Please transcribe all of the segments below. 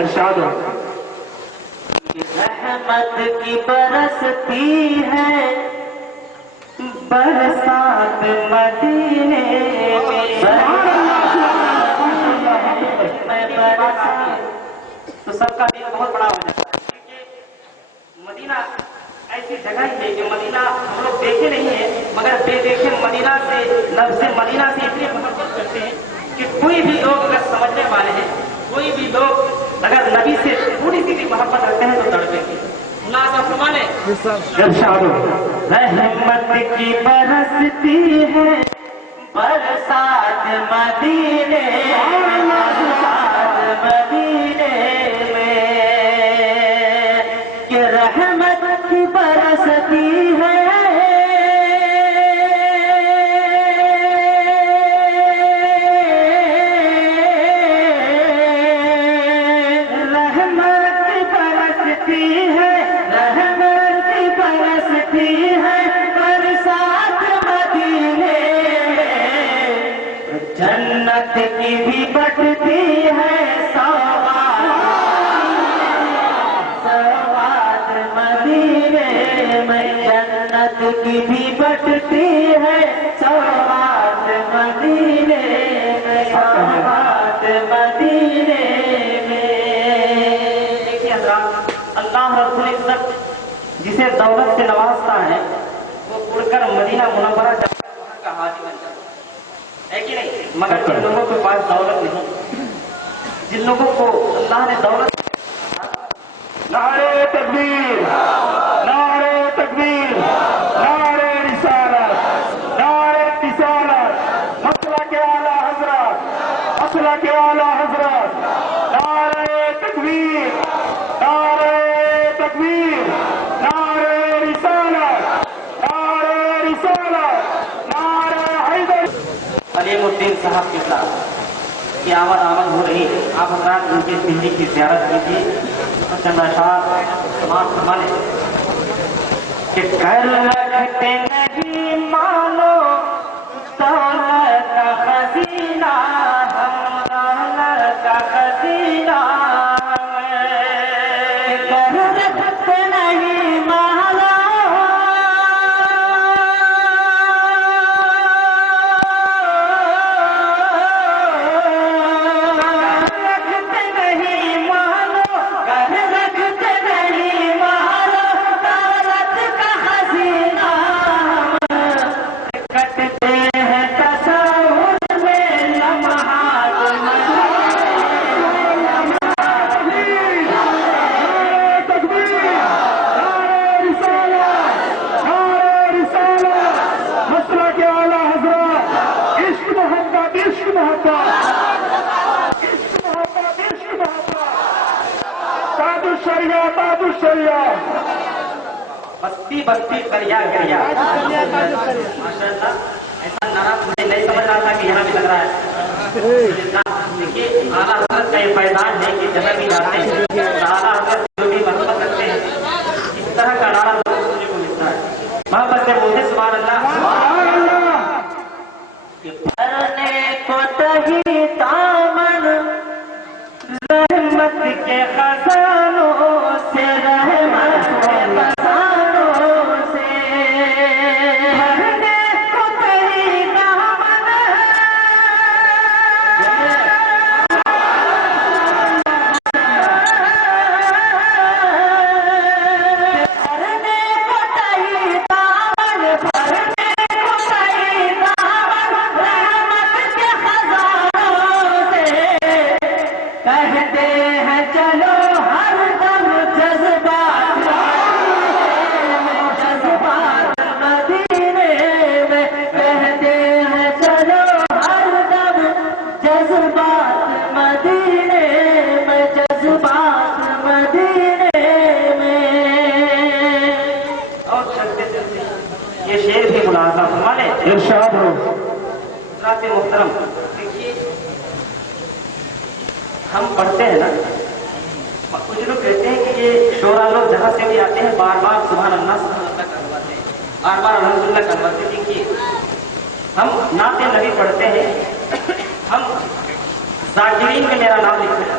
ارشاد ہو رحمت کی برستی ہے برسات مدینے میں تو سب کا دل بہت بڑا ہو جاتا ہے، کیونکہ مدینہ ایسی جگہ ہی ہے کہ مدینہ ہم لوگ دیکھے نہیں ہیں، مگر بے دیکھے مدینہ سے لفظ مدینہ سے اتنی محبت کرتے ہیں کہ کوئی بھی لوگ اگر سمجھنے والے ہیں، کوئی بھی لوگ اگر نبی سے تھوڑی سی بھی محبت رکھتے ہیں تو تڑپیں گے۔ ارشاد ہو رحمت کی برستی ہے برسات مدینے برسات مدینے میں کہ رحمت کی برستی ہے جنت کی بھی بٹتی ہے سواد مدینے میں جنت کی بھی بٹتی ہے سواد مدینے میں سواد مدینے میں۔ دیکھیے حضرات، اللہ رب العزت جسے دولت سے نوازتا ہے وہ اڑ کر مدینہ منورہ جاتا ہے، وہاں کا حاجی بن جاتا ہے کہ نہیں؟ مگر جن لوگوں کے پاس دولت نہیں، جن لوگوں کو اللہ نے دولت نعرے تکبیر نعرے تکبیر نعرے رسالت نعرے رسالت مسلک اعلی حضرت مسلک اعلی حضرت نعرے تکبیر نعرے تکبیر نعرے رسالت نعرے رسالت نعرے حیدر۔ علیم الدین صاحب کے ساتھ کی آمد ہو رہی ہے، آپ حضرات ان کی زندگی کی زیارت کیجیے اور چند اشعار سماعت فرما لیں کہ کر رکھتے نہیں مانو دولت کا خزینہ ہم دولت کا خزینہ کر رکھتے نہیں مانو بستی بستی کریا کریا ماشاء اللہ، ایسا نعرہ مجھے نہیں سمجھ رہا تھا کہ یہاں بھی لگ رہا ہے۔ دیکھیے اعلیٰ حضرت کا یہ فیضان ہے کہ جہاں بھی جاتے ہیں اعلیٰ حضرت جو بھی محبت کرتے ہیں اس طرح کا نعرہ مجھے کو ملتا ہے۔ محبت سے مجھے سبحان اللہ بھرنے کو تہی دامن رحمت کے خزانوں سے رحمت کے خزانوں سے بھرنے کو تہی دامن بھرنے کو تہی دامن بھرنے کو تہی دامن رحمت کے خزانوں سے کہتے ہیں چلو ہر دم جذبات مدینے میں کہتے ہیں چلو ہر دم جذبات مدینے میں جذبات مدینے میں۔ اور چلتے چلتے یہ شعر بھی ملاحظہ فرما لیں۔ ارشاد ہو حضرات محترم، دیکھیے ہم پڑھتے ہیں نا، کچھ لوگ کہتے ہیں کہ یہ شعرا لوگ جہاں سے بھی آتے ہیں بار بار سبحان اللہ کرواتے ہیں، بار بار الحمدللہ کرواتے ہیں۔ دیکھیے ہم نعت نبی پڑھتے ہیں، ہم ذاکرین میں میرا نام لکھا ہے،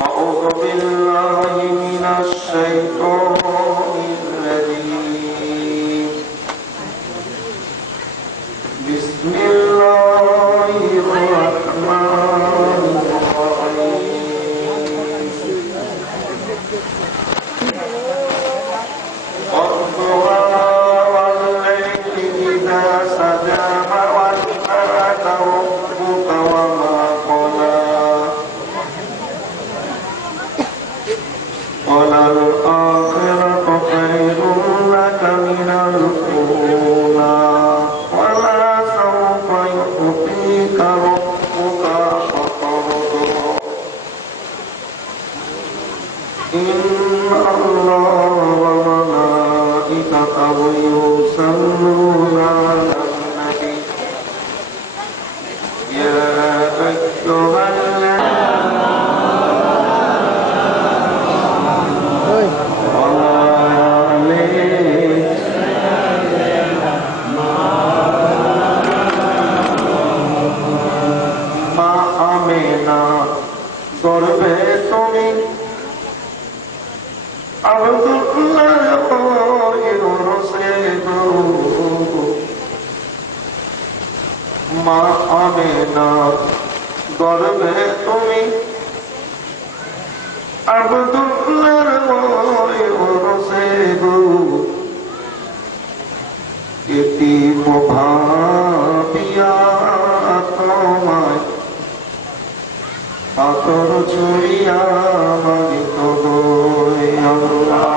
أعوذ بالله من الشيطان الرجيم بسم الله الرحمن الرحيم والضحى والليل إذا سجى ما ودعك ربك وما قلى وللآخرة خير لك من الأولى ولسوف يعطيك ربك فترضى إن الله وملائكته يصلون على النبي يا أيها মা আমেনা গর্বে তুমি আব্দুল্লাহর রসে গো এটি ভাবিয়া তোমায় পাথর ছুঁইয়া মারিত গো আল্লাহ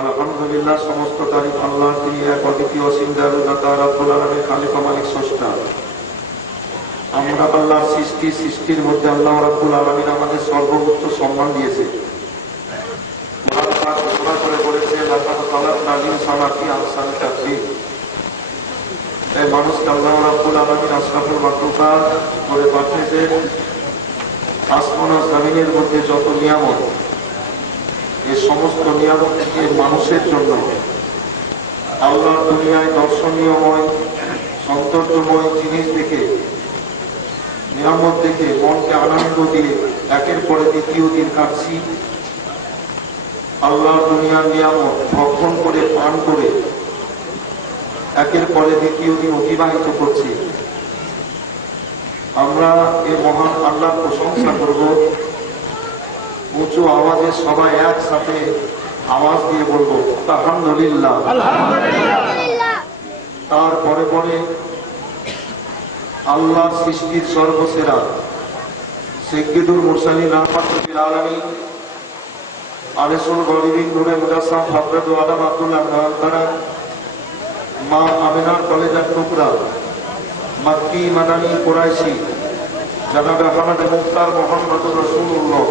আলহামদুলিল্লাহ সমস্ত তারিফ আল্লাহর, তিনি এক অদ্বিতীয় অসীম দয়ালু দাতা রব্বুল আলামিন খালিক ও মালিক স্রষ্টা। আমরা আল্লাহর সৃষ্টির মধ্যে আল্লাহ রব্বুল আলামিন আমাদের সর্বোচ্চ সম্মান দিয়েছে। কোরআন পাক ঘোষণা করে বলেছে লাকাদ খালাকনাল ইনসানা ফি আহসানি তাকওয়িম। এই মানুষকে আল্লাহ রব্বুল আলামিন আশরাফুল মাখলুকাত করে পাঠিয়েছেন। আসমান ও জমিনের মধ্যে যত নিয়ামত, এই সমস্ত নিয়ামত থেকে মানুষের জন্য আল্লাহর দুনিয়ায় দর্শনীয়ময় সৌন্দর্যময় জিনিস দেখে, নিয়ামত দেখে মনকে আনন্দ দিয়ে একের পরে দ্বিতীয় দিন কাটছি। আল্লাহর দুনিয়ার নিয়ামত ভক্ষণ করে পান করে একের পরে দ্বিতীয় দিন অতিবাহিত করছি। আমরা এই মহান আল্লাহর প্রশংসা করব। উঁচু আওয়াজে সবাই একসাথে আওয়াজ দিয়ে বলবো আলহামদুলিল্লাহ। তারপরে পরে আল্লাহর সৃষ্টির সর্বসেরা সাইয়্যিদুল মুরসালিন রাহমাতুল লিল আলামিন আরিসুল গরিবিন নূরে মুজাসসাম হযরত আদম আব্দুল্লাহ তাআলা মা আমিনার কলেজার টুকরা মক্কি মাদানী কুরাইশি জনাবে আহমদ মুখতার মুহাম্মদুর রাসূলুল্লাহ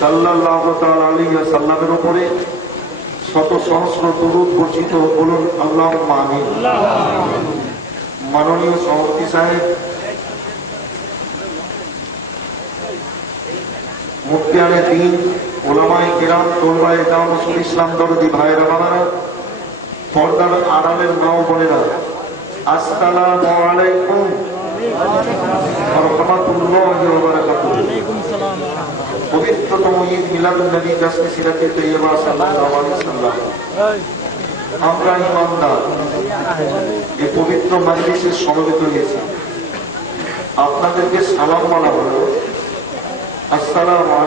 সাল্লাল্লাহু তাআলা আলাইহি ওয়াসাল্লামের উপরে শত সহস্র দরুদ বর্ষিত বলুন আল্লাহুম্মা আমিন। মাননীয় সভাপতি সাহেব, মুফতিয়ানে দ্বীন, উলামায়ে কিরাম, তলবায়ে জামাতুল ইসলাম দরদি ভাইয়েরা বাবারা, পর্দার আড়ালের মা ও বোনেরা, আসসালামু আলাইকুম ওয়া রাহমাতুল্লাহি ওয়া বারাকাতুহু। পবিত্রতম ঈদ মিলাদুন নবী জাসনে সিরাতে তৈয়বা সাল্লাল্লাহু আলাইহি ওয়াসাল্লাম আমরা ইমানদার এই পবিত্র মজলিসে সমবেত হয়েছি। আপনাদেরকে সালাম বলা হলো, আসসালামু